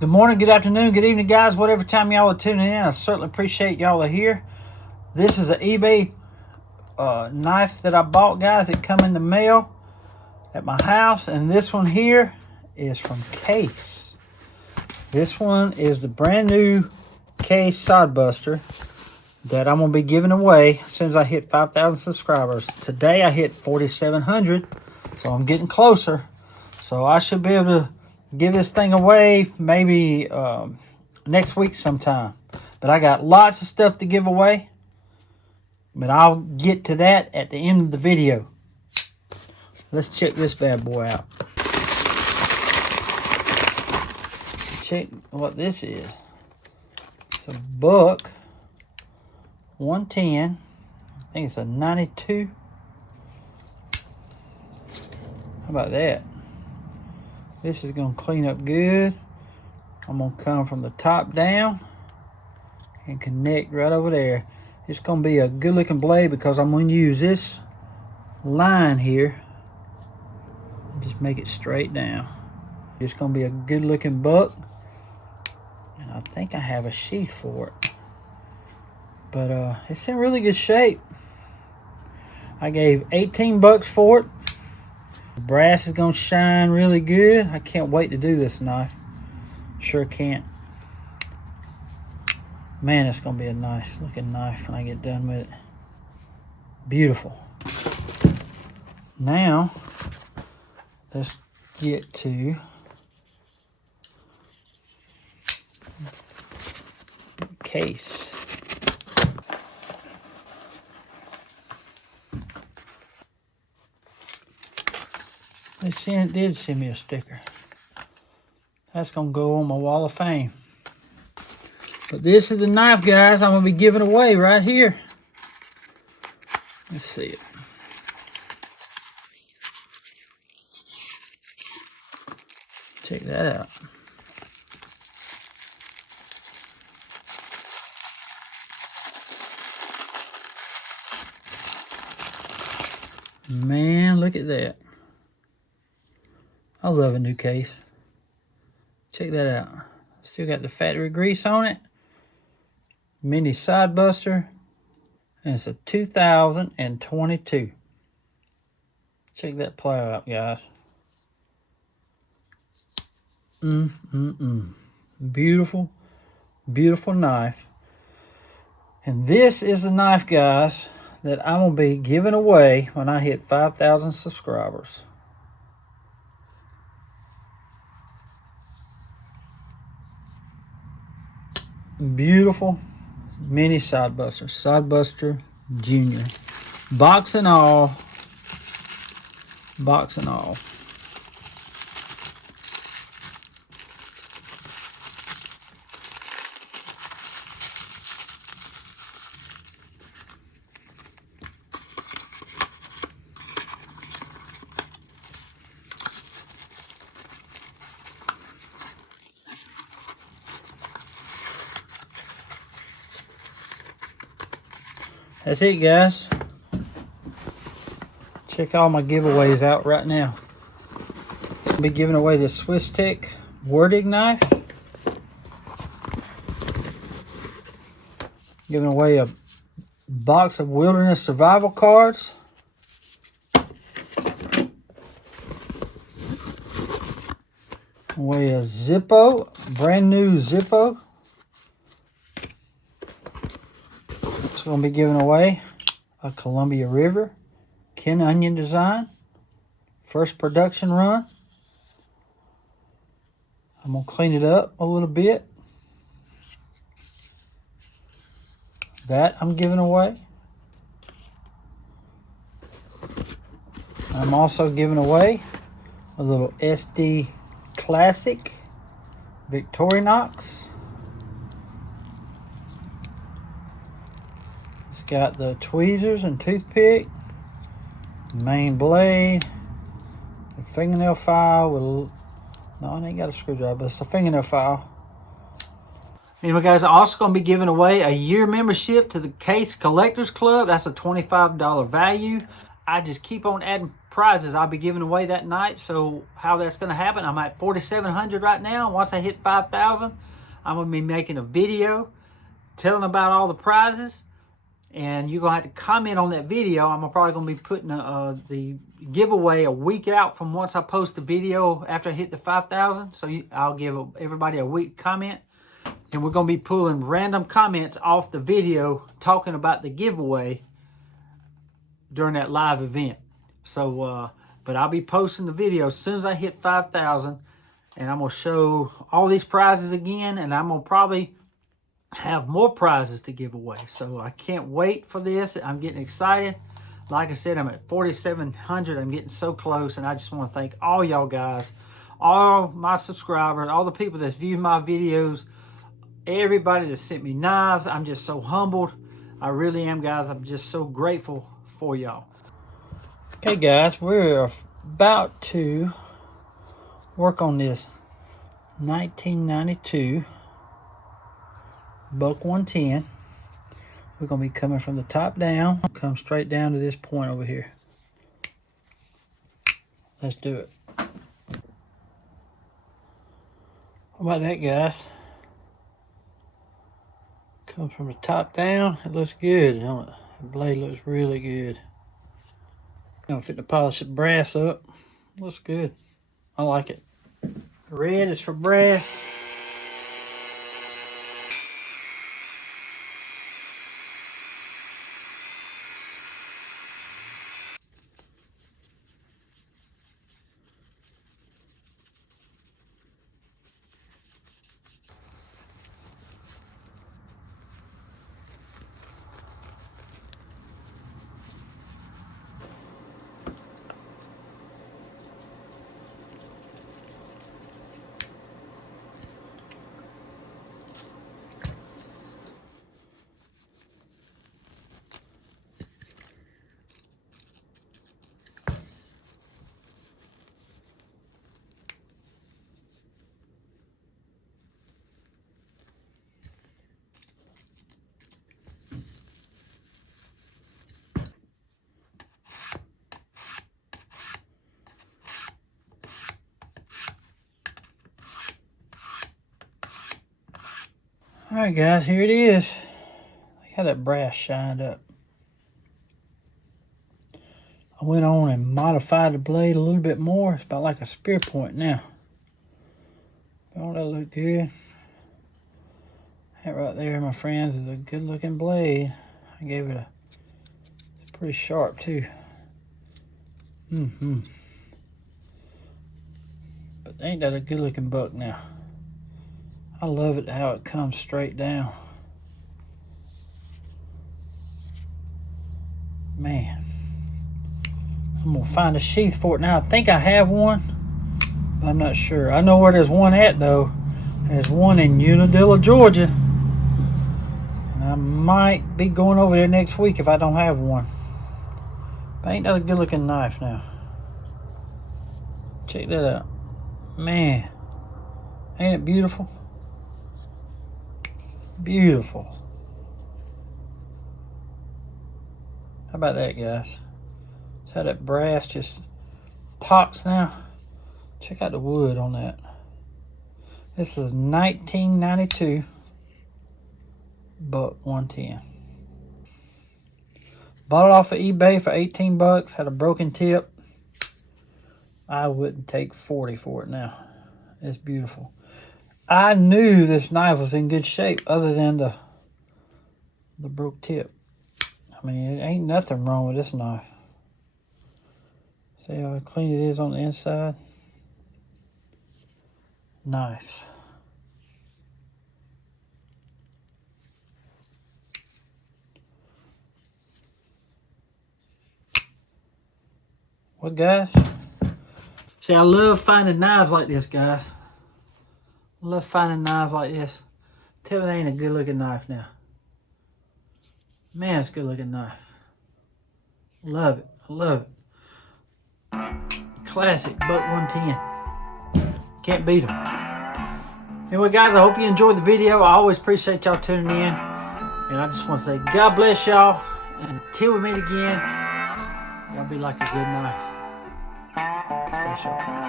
Good morning, good afternoon, good evening, guys. Whatever time y'all are tuning in, I certainly appreciate y'all are here. This is an eBay knife that I bought, guys. It come in the mail at my house, and this one here is from Case. This one is the brand new Case Sodbuster that I'm gonna be giving away as soon as I hit 5,000 subscribers. Today I hit 4,700, so I'm getting closer. So I should be able to give this thing away maybe next week sometime. But I got lots of stuff to give away. But I'll get to that at the end of the video. Let's check this bad boy out. Check what this is. It's a Buck 110. I think it's a 92. How about that? This is going to clean up good. I'm going to come from the top down and connect right over there. It's going to be a good looking blade because I'm going to use this line here. Just make it straight down. It's going to be a good looking buck. And I think I have a sheath for it. But it's in really good shape. I gave 18 bucks for it. The brass is going to shine really good. I can't wait to do this knife. Sure can't. Man, it's going to be a nice looking knife when I get done with it. Beautiful. Now, let's get to the case. It did send me a sticker. That's going to go on my wall of fame. But this is the knife, guys, I'm going to be giving away right here. Let's see it. Check that out. Man, look at that. I love a new case. Check that out. Still got the factory grease on it. Mini Sodbuster. And it's a 2022. Check that plow out, guys. Beautiful, beautiful knife. And this is the knife, guys, that I'm going to be giving away when I hit 5,000 subscribers. Beautiful mini Sodbuster. Sodbuster Junior. Box and all. Box and all. That's it, guys. Check all my giveaways out right now. I'll be giving away the Swiss Tech Wording knife. Giving away a box of wilderness survival cards. Away a Zippo, brand new Zippo. Going to be giving away a Columbia River Ken Onion design, first production run. I'm going to clean it up a little bit. That I'm giving away. I'm also giving away a little SD Classic Victorinox. Got the tweezers and toothpick, main blade, a fingernail file with no, I ain't got a screwdriver, but it's a fingernail file. Anyway, guys, I'm also going to be giving away a year membership to the Case Collectors Club. That's a $25 value. I just keep on adding prizes I'll be giving away that night. So how that's going to happen, I'm at 4,700 right now. Once I hit 5,000, I'm going to be making a video telling about all the prizes. And you're going to have to comment on that video. I'm probably going to be putting the giveaway a week out from once I post the video after I hit the 5,000. So I'll give everybody a week comment. And we're going to be pulling random comments off the video talking about the giveaway during that live event. So, but I'll be posting the video as soon as I hit 5,000. And I'm going to show all these prizes again. And I'm going to probably have more prizes to give away. So I can't wait for this. I'm getting excited. Like I said, I'm at 4,700. I'm getting so close. And I just want to thank all y'all guys, all my subscribers, all the people that's viewed my videos, everybody that sent me knives. I'm just so humbled. I really am, guys. I'm just so grateful for y'all. Okay, guys, we're about to work on this 1992 Buck 110. We're going to be coming from the top down. Come straight down to this point over here. Let's do it. How about that, guys? Comes from the top down. It looks good, don't it? The blade looks really good. I'm fitting to polish the brass up. Looks good. I like it. Red is for brass. Alright, guys, here it is. Look how that brass shined up. I went on and modified the blade a little bit more. It's about like a spear point now. Don't that look good? That right there, my friends, is a good looking blade. I gave it it's pretty sharp too. But ain't that a good looking buck now? I love it how it comes straight down. Man. I'm going to find a sheath for it now. I think I have one, but I'm not sure. I know where there's one at, though. There's one in Unadilla, Georgia. And I might be going over there next week if I don't have one. But ain't that a good looking knife now? Check that out. Man. Ain't it beautiful? Beautiful. How about that, guys? See how that brass just pops now? Check out the wood on that. This is 1992 Buck 110. Bought it off of eBay for 18 bucks. Had a broken tip. I wouldn't take 40 for it now. It's beautiful. I knew this knife was in good shape other than the broke tip. I mean, it ain't nothing wrong with this knife. See how clean it is on the inside? Nice. Well, guys, see, I love finding knives like this, guys. I love finding knives like this. Tell me that ain't a good looking knife now. Man, it's a good looking knife. Love it. I love it. Classic Buck 110. Can't beat them. Anyway, guys, I hope you enjoyed the video. I always appreciate y'all tuning in. And I just want to say God bless y'all. And until we meet again, y'all be like a good knife. special.